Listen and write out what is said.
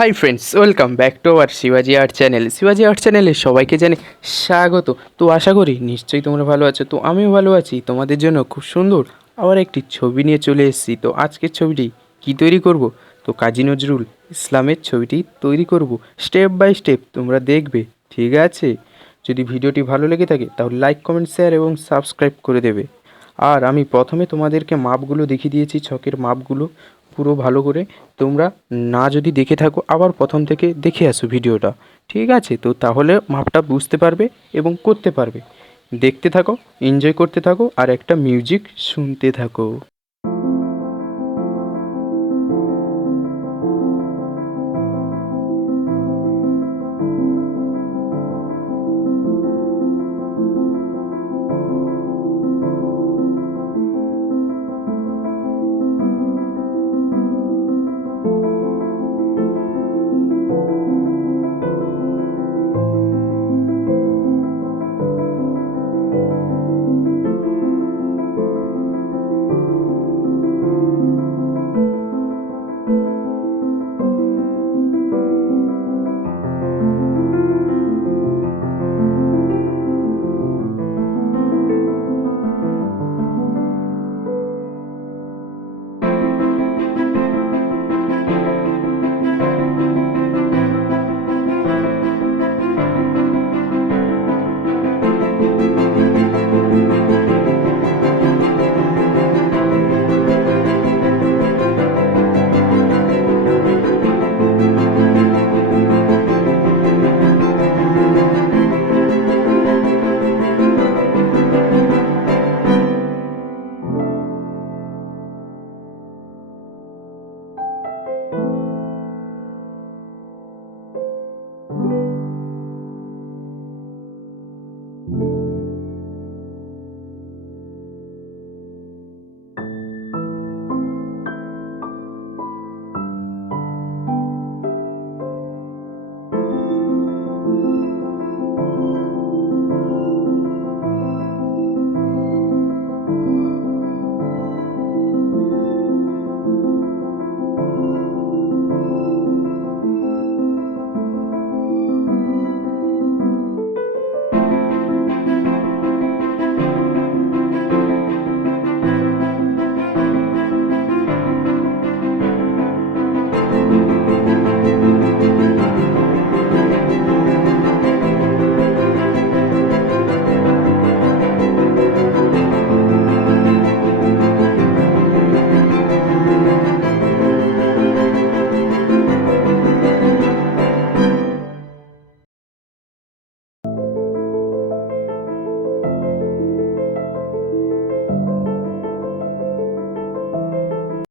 Hi friends, welcome back to our শিবাজি art channel. শিবাজি art চ্যানেলে সবাইকে জানি স্বাগত। তো আশা করি নিশ্চয়ই তোমরা ভালো আছো। তো আমিও ভালো আছি। তোমাদের জন্য খুব সুন্দর আবার একটি ছবি নিয়ে চলে এসেছি। তো আজকের ছবিটি কি তৈরি করব? তো কাজী নজরুল ইসলামের ছবিটি তৈরি করব স্টেপ বাই স্টেপ, তোমরা দেখবে। ঠিক আছে, যদি ভিডিওটি ভালো লেগে থাকে তাহলে লাইক, কমেন্ট, শেয়ার এবং সাবস্ক্রাইব করে দেবে। আর আমি প্রথমে তোমাদেরকে মাপগুলো দেখিয়ে দিয়েছি, ছকের মাপগুলো পুরো ভালো করে। তোমরা না যদি দেখে থাকো আবার প্রথম থেকে দেখে আসো ভিডিওটা। ঠিক আছে, তো তাহলে মাপটা বুঝতে পারবে এবং করতে পারবে। দেখতে থাকো, এনজয় করতে থাকো আর একটা মিউজিক শুনতে থাকো।